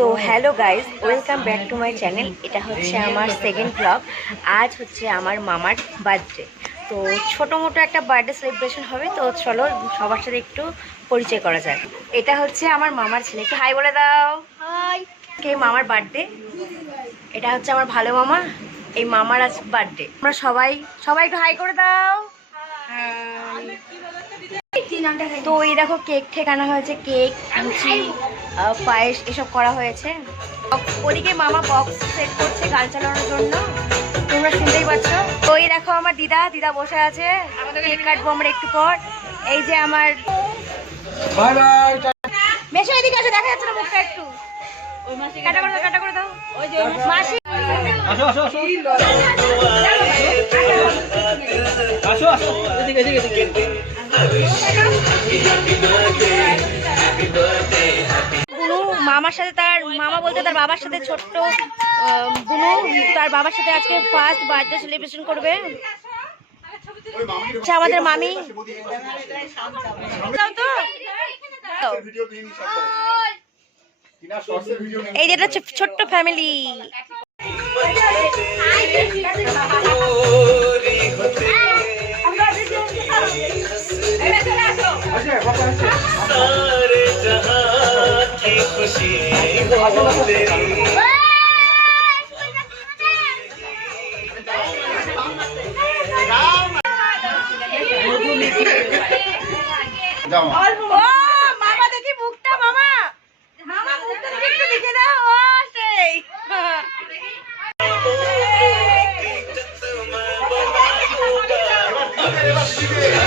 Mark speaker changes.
Speaker 1: তো hello guys welcome back to my channel এটা হচ্ছে আমার সেকেন্ড ব্লগ আজ হচ্ছে আমার মামার বার্থডে তো ছোটো মোটো একটা বার্থডে সেলিব্রেশন হবে তো চলো সবার সাথে একটু পরিচয় করা যাক। এটা হচ্ছে আমার মামার ছেলে। একটু হাই বলে দাও। হাই কে মামার বার্থডে এটা হচ্ছে আমার ভালো মামা। এই মামার আজ বার্থডে আমরা সবাই সবাই একটু হাই করে দাও। তো এই দেখো কেক ঠেকানো হয়েছে কেক লুচি পায়েস এসব করা হয়েছে। ওদিকে মামা বক্স সেট করছে গান চালানোর জন্য। তোমরা শুনতেই পাচ্ছ? তো এই দেখো আমার দিদা দিদা বসে আছে। কেক কাটবো আমরা একটু পর। এই যে আমার
Speaker 2: বাই বাই
Speaker 1: এদিকে আছে দেখা যাচ্ছে না মুখটা একটু। কাটা করে দাও কাটা করে দাও। মাসি। আসো
Speaker 2: আসো আসো। আসো আসো। এদিকে এদিকে।
Speaker 1: মামার সাথে তার মামা বলতে তার বাবার সাথে ছোট্ট বুনু তার বাবার সাথে আজকে ফার্স্ট বার্থডে সেলিব্রেশন করবে। আচ্ছা আমাদের মামি। এই যে ছোট্ট ফ্যামিলি
Speaker 2: सारे जहाँ की खुशी हो तेरी
Speaker 1: মামা দেখি মুখটা মামা মামা মুখটা একটু দেখে দাও সেই
Speaker 2: Yeah.